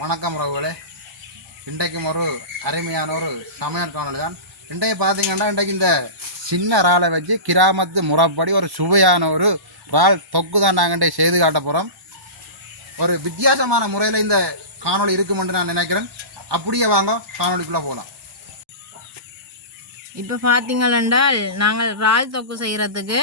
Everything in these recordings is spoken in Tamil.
வணக்கம் உறவுகளே. இன்றைக்கும் ஒரு அருமையான ஒரு சமையல் காணொலி தான். இன்றைக்கு பார்த்தீங்கன்னா இன்றைக்கு இந்த சின்ன இறாலை வச்சு கிராமத்து முறைப்படி ஒரு சுவையான ஒரு இறால் தொக்கு தான் நாங்கள் இன்றைக்கு செய்து காட்ட போகிறோம். ஒரு வித்தியாசமான முறையில் இந்த காணொலி இருக்குமென்று நான் நினைக்கிறேன். அப்படியே வாங்க காணொலிக்குள்ளே போகலாம். இப்போ பார்த்தீங்களென்றால் நாங்கள் இறால் தொக்கு செய்கிறதுக்கு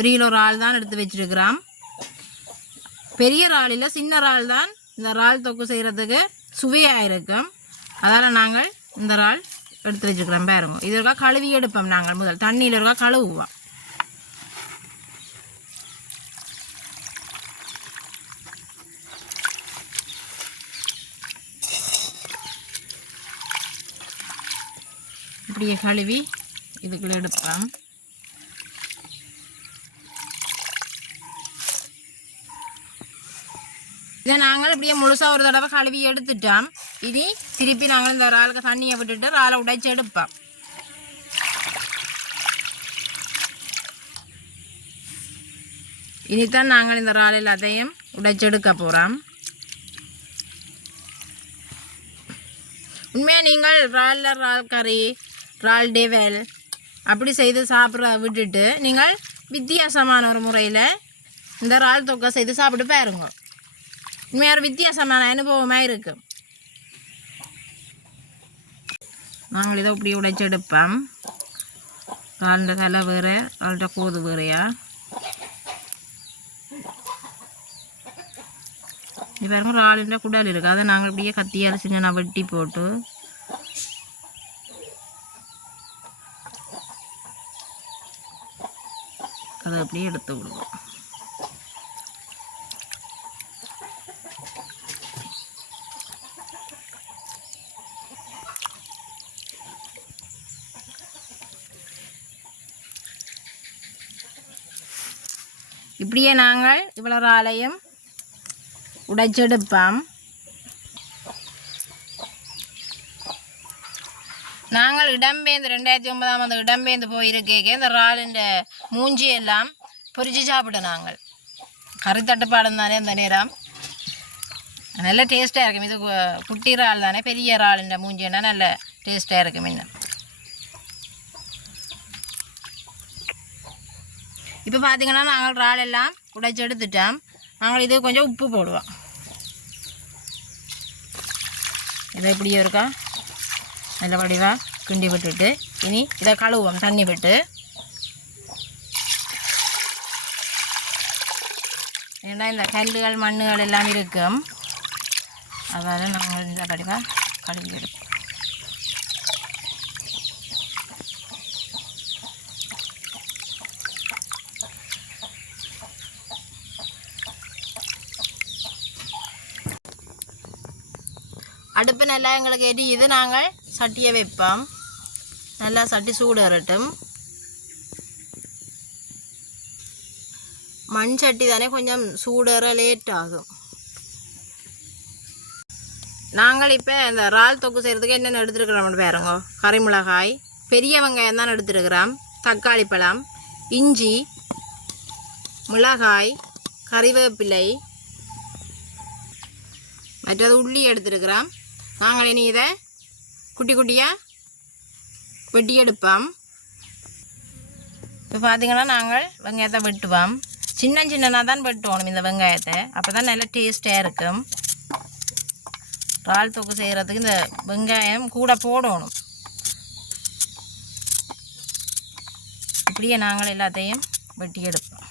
1 கிலோ இறால் தான் எடுத்து வச்சிருக்கிறோம். பெரிய இறால் இல்லை, சின்ன இறால் தான் இந்த இறால் தொக்கு செய்கிறதுக்கு சுவையாக இருக்கும். அதால் நாங்கள் இந்த இறால் எடுத்து வச்சுக்கிறோம். பாருங்க, இது இருக்கா கழுவி எடுப்போம். நாங்கள் முதல் தண்ணியில் இருக்கா கழுவுவோம். இப்படியே கழுவி இதுக்குள்ள எடுப்போம். இதை நாங்கள் இப்படியே முழுசாக ஒரு தடவை கழுவி எடுத்துட்டோம். இனி திருப்பி நாங்கள் இந்த இறாலுக்கு தண்ணியை விட்டுட்டு இறாலை உடைச்சி எடுப்போம். இனித்தான் நாங்கள் இந்த இறால் எல்லாத்தையும் உடைச்செடுக்க போகிறோம். உண்மையாக நீங்கள் இறால் கறி, இறால் டெவல் அப்படி செய்து சாப்பிட்ற விட்டுட்டு நீங்கள் வித்தியாசமான ஒரு முறையில் இந்த இறால் தொக்கை செய்து சாப்பிட்டு பாருங்க. உண்மையாக வித்தியாசமான அனுபவமாக இருக்கும். நாங்கள் இதை இப்படி உடைச்சி எடுப்போம். இறால்ட தலை வேறு, இறால்ட கோது வேறையா. இது பாருங்க, இறாலுன்ற குடல் இருக்குது. அதை நாங்கள் இப்படியே கத்தியால் சின்ன வெட்டி போட்டு அதை அப்படியே எடுத்து விடுவோம். இப்படியே நாங்கள் இவ்வளோ இறாலையும் உடைச்செடுப்போம். நாங்கள் இடம்பெயர்ந்து 2009 அந்த இடம்பெயர்ந்து போயிருக்கே இந்த இறாலுன்ற மூஞ்சி எல்லாம் பொரிச்சு சாப்பிட்டோம். நாங்கள் கறி தட்டுப்பாடு தானே அந்த நேரம் நல்ல டேஸ்ட்டாக இருக்கும். இது குட்டி இறால் தானே, பெரிய இறாலுன்ற மூஞ்சின்னா நல்ல டேஸ்ட்டாக இருக்கும். இன்னும் இப்போ பார்த்தீங்கன்னா நாங்கள் இறால் எல்லாம் உடைச்சி எடுத்துட்டோம். நாங்கள் இது கொஞ்சம் உப்பு போடுவோம். இதை இப்படியே இருக்கா நல்ல வடிவாக கிண்டி விட்டுட்டு இனி இதை கழுவுவோம் தண்ணி விட்டு. ஏன்னா இந்த கல்லுகள் மண்ணுகள் எல்லாம் இருக்கும். அதால் நாங்கள் இந்த வடிவாக கழுவி எடுப்போம். அடுப்பு நல்லா எங்களுக்கு எரியுது. நாங்கள் சட்டியை வைப்போம். நல்லா சட்டி சூடு வரட்டும். மண் சட்டி தானே, கொஞ்சம் சூடற லேட் ஆகும். நாங்கள் இப்போ இந்த இறால் தொக்கு செய்கிறதுக்கு என்னென்ன எடுத்துருக்கிறோம்னு பாருங்க. கறி மிளகாய், பெரிய வெங்காயம் தான் எடுத்துருக்கிறோம், தக்காளி பழம், இஞ்சி, மிளகாய், கறிவேப்பிலை, மற்றது உள்ளி எடுத்துருக்கிறோம். நாங்கள் இனி இதை குட்டி குட்டியாக வெட்டி எடுப்போம். இப்போ பார்த்தீங்கன்னா நாங்கள் வெங்காயத்தை வெட்டுவோம். சின்ன சின்னதாக தான் வெட்டுவோம் இந்த வெங்காயத்தை. அப்போ தான் நல்லா டேஸ்ட்டாக இருக்கும். இறால் தொக்கு செய்கிறதுக்கு இந்த வெங்காயம் கூட போடணும். இப்படியே நாங்கள் எல்லாத்தையும் வெட்டி எடுப்போம்.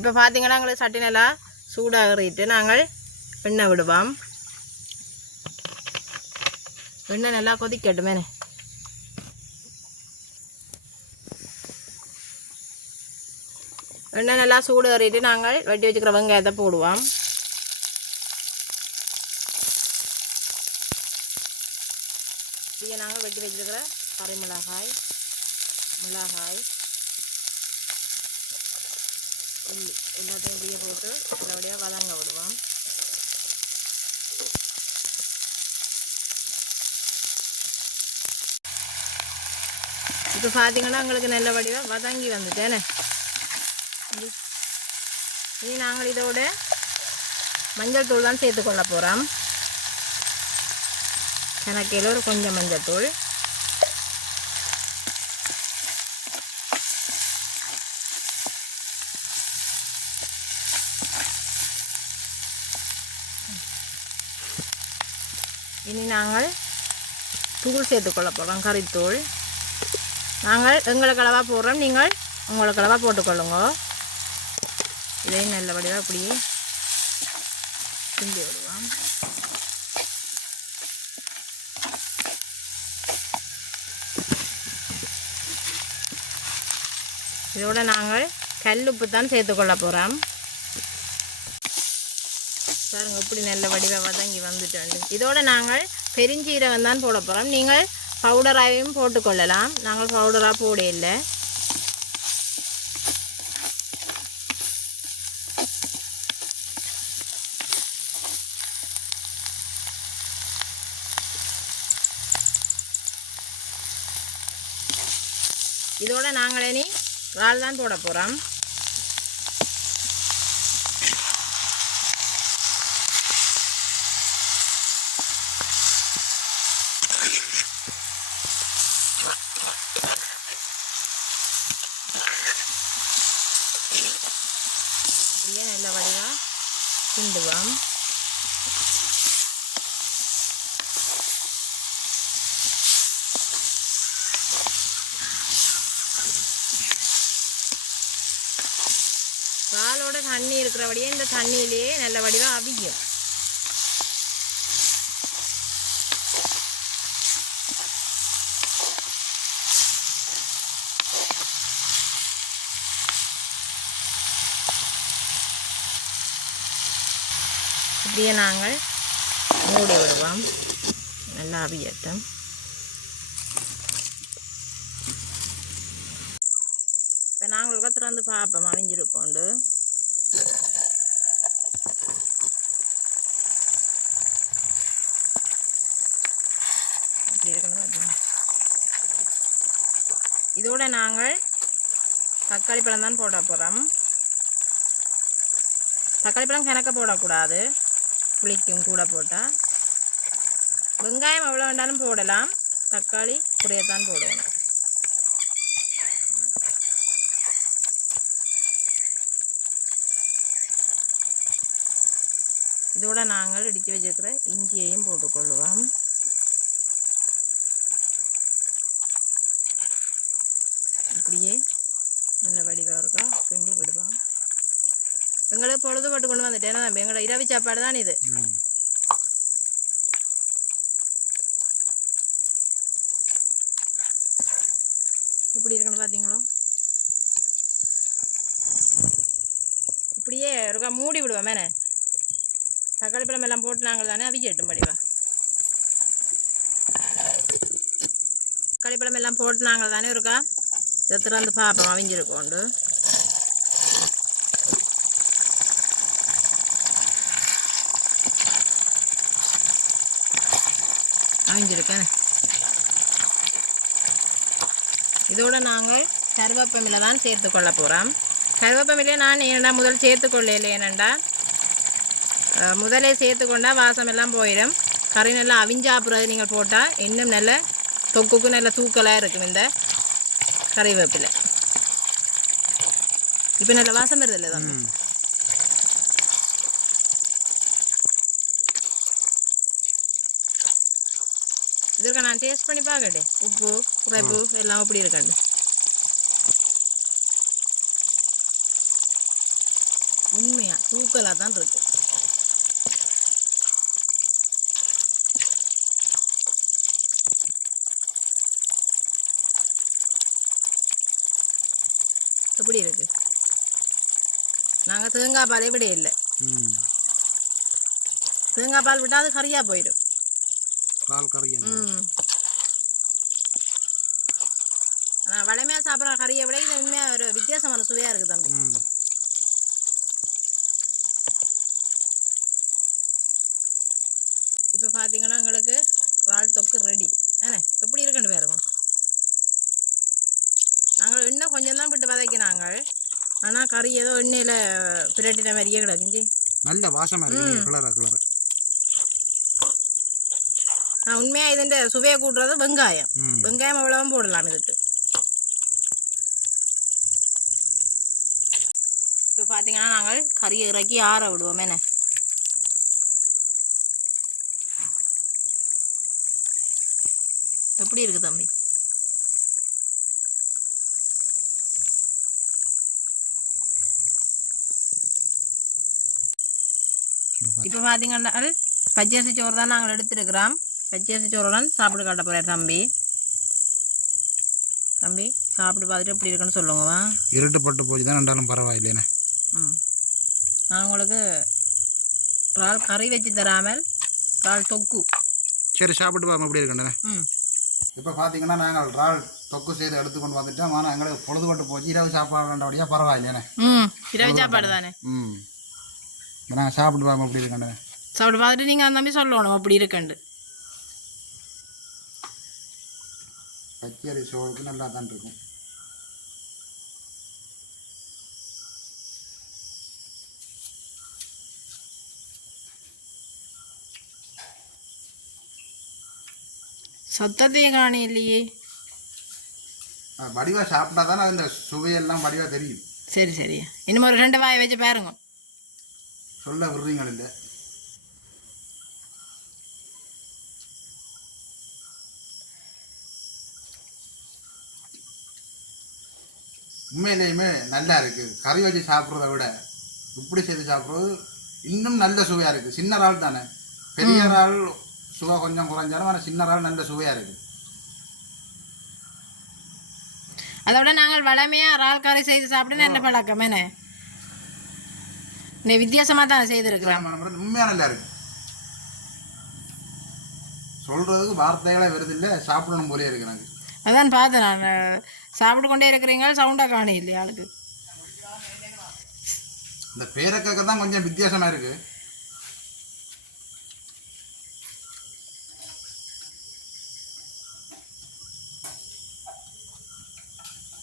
இப்போ பார்த்தீங்கன்னா எங்களுக்கு சட்டி நல்லா சூடாகிட்டு நாங்கள் எண்ணெய் விடுவோம். எண்ணெய் நல்லா கொதிக்கட்டுமே. எண்ணெய் நல்லா சூடாகிட்டு நாங்கள் வெட்டி வச்சுக்கிற வெங்காயத்தை போடுவோம். இங்கே நாங்கள் வெட்டி வச்சுருக்கிற கறி மிளகாய், மிளகாய், உள்ளி எல்லாத்தையும் இப்படியே போட்டு நல்லபடியாக வதங்க விடுவோம். இப்போ பார்த்தீங்கன்னா உங்களுக்கு நல்ல வடிவாக வதங்கி வந்துட்டேனே. இனி நாங்கள் இதோட மஞ்சள் தூள் தான் சேர்த்துக்கொள்ள போகிறோம். கணக்கில் ஒரு கொஞ்சம் மஞ்சள் தூள். இனி நாங்கள் தூள் சேர்த்துக்கொள்ள போகிறோம், கறித்தூள். நாங்கள் எங்களுக்கு அளவாக போடுறோம், நீங்கள் உங்களுக்கு அளவாக போட்டுக்கொள்ளுங்க. இதையும் நல்லபடியாக அப்படியே கிண்டி விடுவோம். இதோட நாங்கள் கல்லுப்பு தான் சேர்த்துக்கொள்ள போகிறோம். பாருங்க இப்படி நல்ல வடிவாக வதங்கி வந்துட்டாண்டு. இதோட நாங்கள் பெருஞ்சீரகம் தான் போட போகிறோம். நீங்கள் பவுடராகவும் போட்டுக்கொள்ளலாம், நாங்கள் பவுடராக போட இல்லை. இதோட நாங்கள் இனி இறால் தான் போட போகிறோம். இப்படியே நல்ல வடிவாக கிண்டுவோம். இறாலோட தண்ணி இருக்கிறபடியே இந்த தண்ணியிலேயே நல்ல வடிவாக அவியும். இப்படியே நாங்கள் மூடி விடுவோம், நல்லா அவியட்டும். இப்போ நாங்கள் ஒரு திறந்து பார்ப்போம் அவிஞ்சிருக்கோண்டு. இப்படி இருக்கணும். இதோட நாங்கள் தக்காளி பழம் தான் போட போகிறோம். தக்காளி பழம் கணக்க போடக்கூடாது, புளிக்கும் கூட போட்டால். வெங்காயம் எவ்வளோ வேண்டாலும் போடலாம், தக்காளி குறையத்தான் போடணும். இதோட நாங்கள் இடித்து வச்சிருக்கிற இஞ்சியையும் போட்டுக்கொள்ளுவோம். இப்படியே நல்ல வடிவாக இருக்கா கிண்டி விடுவோம். எங்களுக்கு பொழுதுபட்டு கொண்டு வந்துட்டேன், ஏன்னா எங்களோட இரவு சாப்பாடு தான் இது. எப்படி இருக்குன்னு பார்த்தீங்களோ? இப்படியே இருக்கா மூடி விடுவோம். மேலே தக்காளி பழம் எல்லாம் போட்டு நாங்கள் தானே அவிக்கட்டும் படிவா. தக்காளி பழம் எல்லாம் போட்டு நாங்கள் தானே இருக்கா எத்தனை வந்து பார்ப்போம் அவிஞ்சிருக்கோண்டு. அவிஞ்சிருக்கேன். இதோட நாங்கள் கருவேப்பமில்லை தான் சேர்த்து கொள்ள போகிறோம். கருவேப்பமில்லையை நான் ஏனண்டா முதல் சேர்த்துக்கொள்ளலை, ஏனண்டா முதலே சேர்த்துக்கொண்டா வாசம் எல்லாம் போயிடும். கறி நல்லா அவிஞ்சாப்புறது நீங்கள் போட்டால் இன்னும் நல்ல தொக்குக்கு நல்ல தூக்கலாக இருக்கும் இந்த கறிவேப்பிலை. இப்போ நல்ல வாசம் வருது இல்லை தான். இதற்கு நான் டேஸ்ட் பண்ணி பார்க்கட்டே, உப்பு குறைப்பு எல்லாம் எப்படி இருக்காண்டு. உண்மையா தூக்கலாக தான் இருக்கு. எப்படி இருக்கு? நாங்கள் தேங்காய் பாலை விட இல்லை, தேங்காய் பால் விட்டால் அது கறியாக போயிடும். வளமையாக சாப்பிட்ற கறியை விட இது உண்மையாக ஒரு வித்தியாசமான சுவையாக இருக்குது தம்பி. இப்போ பார்த்தீங்கன்னா எங்களுக்கு இறால் தொக்கு ரெடி. ஏன்னா எப்படி இருக்குன்னு பாருங்க. நாங்கள் எண்ணெய் கொஞ்சம் தான் விட்டு வதக்கினாங்க, ஆனால் கறி ஏதோ எண்ணெயில் பிரட்டின மாதிரியே கிடக்குஞ்சி. நல்ல வாசமாக இருக்குது கிளற உண்மையாக இதுன்ற சுவையை கூட்டுறது வெங்காயம். வெங்காயம் எவ்வளவும் போடலாம் இதுக்கு. இப்போ பார்த்தீங்கன்னா நாங்கள் கறியை இறக்கி ஆற விடுவோம். என்ன எப்படி இருக்கு தம்பி? இப்போ பார்த்தீங்கன்னா பச்சரிசி சோறு தான் நாங்கள் எடுத்துருக்கிறோம். பச்சரிசி சோறுடன் சாப்பிட்டு காட்ட போகிறேன் தம்பி. தம்பி சாப்பிட்டு பார்த்துட்டு எப்படி இருக்குன்னு சொல்லுங்கவா. இருட்டுப்பட்டு போச்சு தான் ரெண்டாலும் பரவாயில்லைண்ணே. நான் உங்களுக்கு இறால் கறி வச்சு தராமல் இறால் தொக்கு. சரி சாப்பிட்டு பார்ப்போம் எப்படி இருக்குண்ணே. இப்போ பார்த்தீங்கன்னா நாங்கள் இறால் தொக்கு செய்து எடுத்துக்கொண்டு வந்துட்டோம். ஆனால் எங்களுக்கு பொழுதுபட்டு போச்சு. இரவு சாப்பாடு வேண்டபடியாக பரவாயில்லைண்ணே. இரவு சாப்பாடு தானே. நாங்கள் சாப்பிட்டு பார்ப்போம் எப்படி இருக்குண்ணே. சாப்பிட்டு பார்த்துட்டு நீங்கள் அந்த தம்பி சொல்லணும் அப்படி இருக்குண்டு. பச்சரி சோறுக்கு நல்லா தான் இருக்கும். சத்தத்தையே காணி இல்லையே. வடிவாக சாப்பிட்டா தானே அந்த சுவையெல்லாம் வடிவாக தெரியும். சரி சரி, இன்னும் ஒரு 2 வாயை வச்சு பாருங்க. சொல்ல விடுறீங்கள் இல்லை. உண்மையிலேயுமே நல்லா இருக்குது. கறி வச்சு சாப்பிட்றத விட இப்படி செய்து சாப்பிட்றது இன்னும் நல்ல சுவையாக இருக்குது. சின்ன இறால் தானே, பெரிய இறால் சுவை கொஞ்சம் குறைஞ்சாலும் ஆனால் சின்ன இறால் நல்ல சுவையாக இருக்குது. அதை விட நாங்கள் வளமையாக இறால் கறி செய்து சாப்பிட்டு நல்ல பழக்கம். என்ன வித்தியாசமாக தான் செய்திருக்கிறோம். உண்மையாக நல்லா இருக்குது. சொல்கிறதுக்கு வார்த்தைகளே வருது இல்லை. சாப்பிடணும் போலே இருக்கு எனக்கு. அதான் பார்த்தேன் நான். சாப்பிட்டு கொண்டே இருக்கிறீங்க, சவுண்டாக காணி இல்லையா ஆளுக்கு. இந்த பேரை கேட்க தான் கொஞ்சம் வித்தியாசமாக இருக்குது.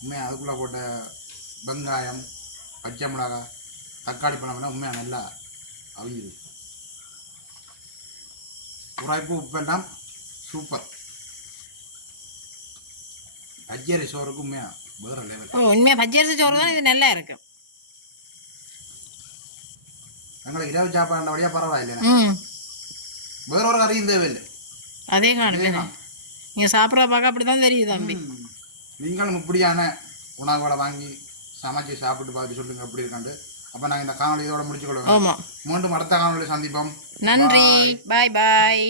உண்மையாக அதுக்குள்ளே போட்ட வெங்காயம், பச்சை மிளகாய், தக்காளி பழம்லாம் உண்மையாக நல்லா அவிஞ்சிது. உரைப்பு உப்பெல்லாம் சூப்பர். பச்சரி சோறுக்கு உண்மையாக வேறு லெவல். உண்மையாக பச்சரிசி சோறு தான் இது நல்லா இருக்கு. எங்களுக்கு இரவு சாப்பாடு வழியாக பரவாயில்லை. வேற ஒரு கறியும் தேவையில்லை. அதே காணுங்க. நீங்கள் சாப்பிட்ற பார்க்க அப்படி தான் தெரியுது தம்பி. நீங்களும் இப்படியான உணவுகளை வாங்கி சமைச்சு சாப்பிட்டு பார்த்து சொல்லுங்க எப்படி இருக்காண்டு. அப்போ நாங்கள் இந்த காணொலி இதோட முடிச்சுக்கொள்வோம். ஆமாம், மீண்டும் அடுத்த காணொலி சந்திப்போம். நன்றி, பாய் பாய்.